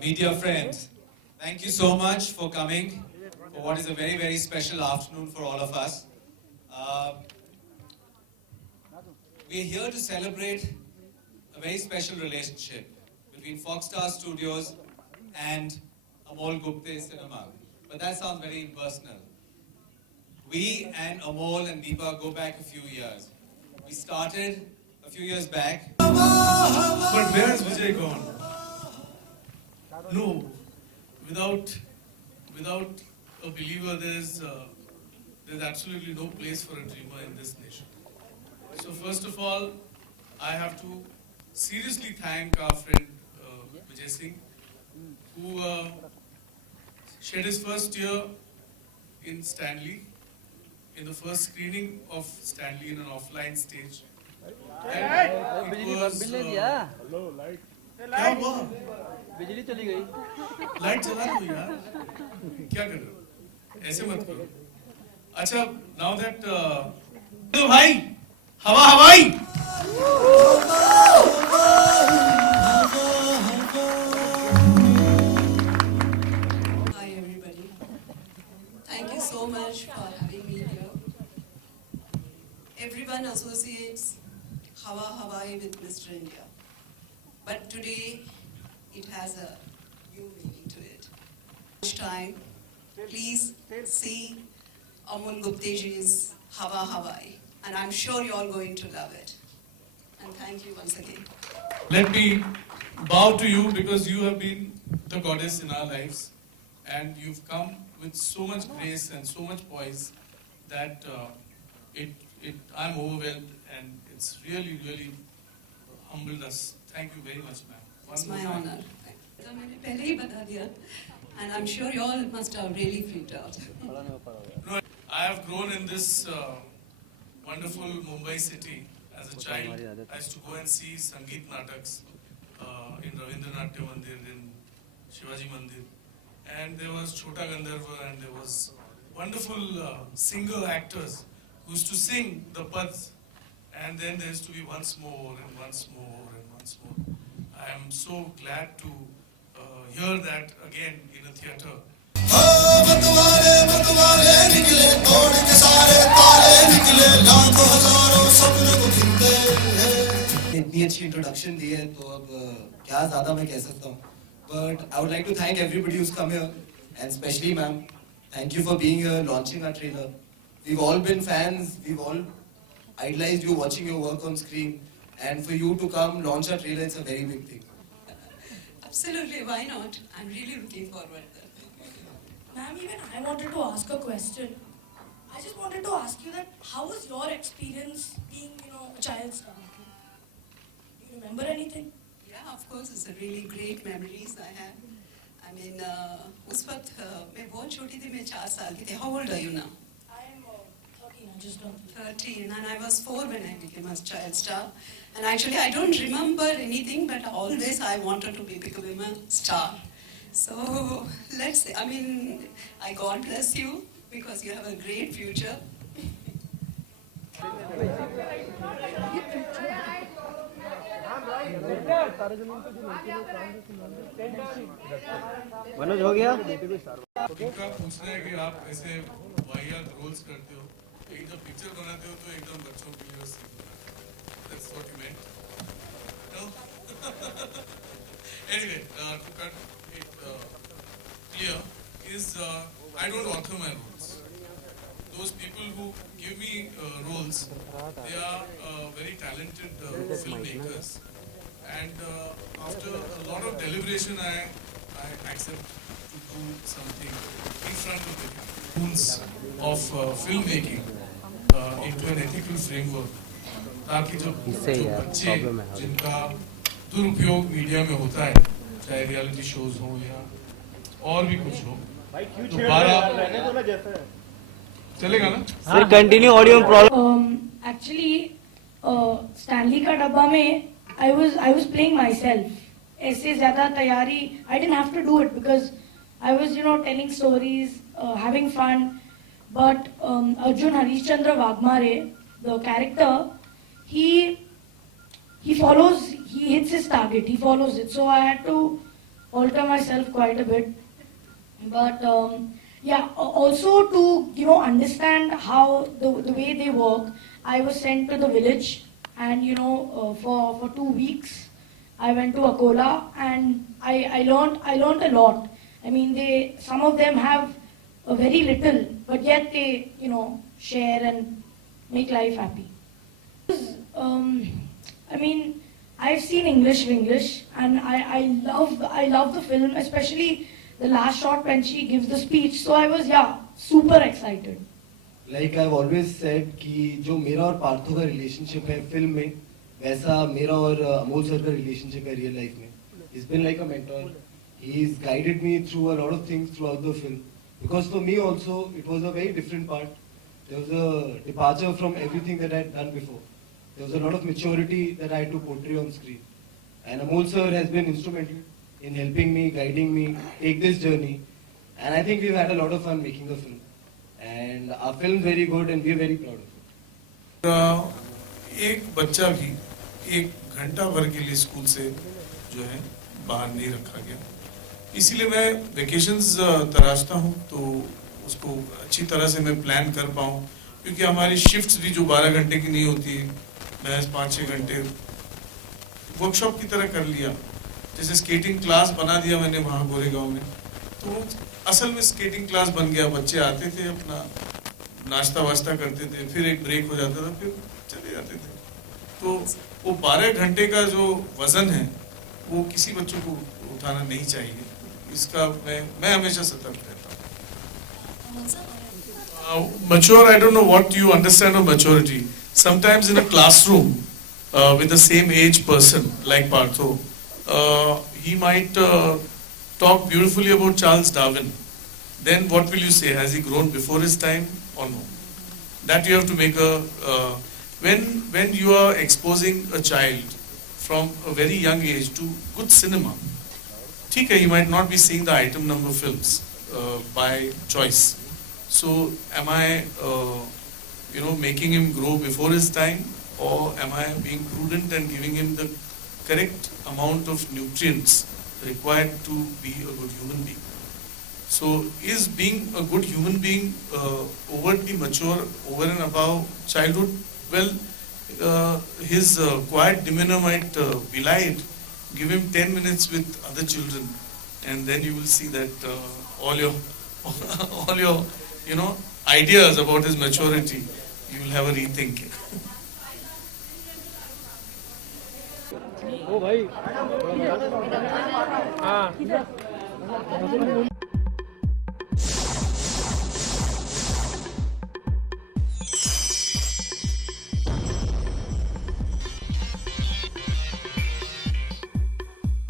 Media friends, thank you so much for coming for what is a very, very special afternoon for all of us. Uh, we're here to celebrate a very special relationship between Foxstar Studios and Amol Gupte Cinema. But that sounds very impersonal. We and Amol and Deepa go back a few years. We started a few years back. But where's Vijay gone? No, without a believer, there's absolutely no place for a dreamer in this nation. So first of all, I have to seriously thank our friend Vijay Singh, who shed his first tear in Stanley, in the first screening of Stanley in an offline stage. And it was, क्या हुआ? बिजली चली गई light चला दो यार, क्या कर रहे हो? ऐसे मत करो. अच्छा, now that तो भाई हवा हवाई. Hi everybody. Thank you so much for having me here. Everyone associates Hawa Hawai with Mr. India. But today it has a new meaning to it. Next time, please see Amol Gupteji's Hawa Hawai. And I'm sure you're all going to love it. And thank you once again. Let me bow to you because you have been the goddess in our lives, and you've come with so much grace and so much poise that I'm overwhelmed, and it's really humbled us. Thank you very much, ma'am. It's my honor. तो मैंने पहले ही बता दिया. And I'm sure you all must have really freaked out. No, I have grown in this wonderful Mumbai city as a child. I used to go and see Sangeet Nataks in Ravindranatya Mandir, in Shivaji Mandir. And there was Chhota Gandharva, and there was wonderful singer actors who used to sing the pads. And then there used to be once more and once more and once more. I am so glad to hear that again in a theatre. इतनी अच्छी introduction दी है तो अब क्या ज़्यादा मैं कह सकता हूँ. But I would like to thank everybody who's come here, and especially ma'am. Thank you for being here, launching our trailer. We've all been fans. We've all idolized you, watching your work on screen, and for you to come launch our trailer, it's a very big thing. Absolutely, why not? I'm really looking forward to that. Ma'am, even I wanted to ask a question. I just wanted to ask you that how was your experience being, a child star? Do you remember anything? Yeah, of course, it's a really great memories I have. I mean, उस वक्त मैं बहुत छोटी थी, मैं 4 साल की थी. How old are you now? I am 13, I just don't. 13, and I was 4 when I became a child star. And actually, I don't remember anything, but always I wanted to become a star. So let's say, I mean, I God bless you because you have a great future. Manoj हो गया इनका पूछना है कि आप ऐसे वाहियात roles करते हो, एक जब पिक्चर बनाते हो तो एकदम बच्चों के लिए सीन बनाते हो. That's what you meant. No? Anyway, to cut it clear is I don't author my roles. Those people who give me roles, they are very talented filmmakers, and after a lot of deliberation, I accept to do something in front of the rules of filmmaking into an ethical framework, ताकि जो बच्चे जिनका दुरुपयोग media में होता है, चाहे reality shows हो या और भी कुछ हो, दोबारा चलेगा ना? सर कंटिन्यू ऑडियो में प्रॉब्लम. Actually, Stanley का डब्बा में I was playing myself. ऐसे ज़्यादा तैयारी I didn't have to do it because I was telling stories, having fun. But Arjun Harishchandra Wagmare, the character, he hits his target, he follows it. So I had to alter myself quite a bit. But yeah, also to understand how the way they work, I was sent to the village, and for 2 weeks I went to Akola, and I learned a lot. I mean, some of them have a very little, but yet they share and make life happy. I mean, I've seen English, and I love the film, especially the last shot when she gives the speech. So I was super excited. Like I've always said कि जो मेरा और पार्थो का relationship है film में, वैसा मेरा और अमोल सर का relationship है real life में. He's been like a mentor. He's guided me through a lot of things throughout the film. Because for me also, it was a very different part. There was a departure from everything that I had done before. There was a lot of maturity that I had to portray on screen. And Amol sir has been instrumental in helping me, guiding me, take this journey. And I think we've had a lot of fun making the film. And our film is very good and we're very proud of it. एक बच्चा भी 1 घंटा भर के लिए school से जो है बाहर नहीं रखा गया, इसीलिए मैं वेकेशंस तराशता हूँ तो उसको अच्छी तरह से मैं प्लान कर पाऊँ, क्योंकि हमारी शिफ्ट्स भी जो 12 घंटे की नहीं होती, मैं 5-6 घंटे वर्कशॉप की तरह कर लिया. जैसे स्केटिंग क्लास बना दिया मैंने वहाँ गोरेगांव में, तो असल में स्केटिंग क्लास बन गया. बच्चे आते थे, अपना नाश्ता वाश्ता करते थे, फिर एक ब्रेक हो जाता था, फिर चले जाते थे. तो वो 12 घंटे का जो वजन है वो किसी बच्चों को उठाना नहीं चाहिए. इसका मैं हमेशा सतर्क रहता हूँ. Mature, I don't know what you understand of maturity. Sometimes in a classroom with the same age person like Partho, he might talk beautifully about Charles Darwin. Then what will you say? Has he grown before his time or no? That you have to make a when you are exposing a child from a very young age to good cinema. ठीक है, he might not be seeing the item number films by choice. So am I making him grow before his time, or am I being prudent and giving him the correct amount of nutrients required to be a good human being? So is being a good human being overtly mature over and above childhood? Well, his quiet demeanor might belie it. Give him 10 minutes with other children, and then you will see that all your ideas about his maturity, you will have a rethink. ओ भाई हाँ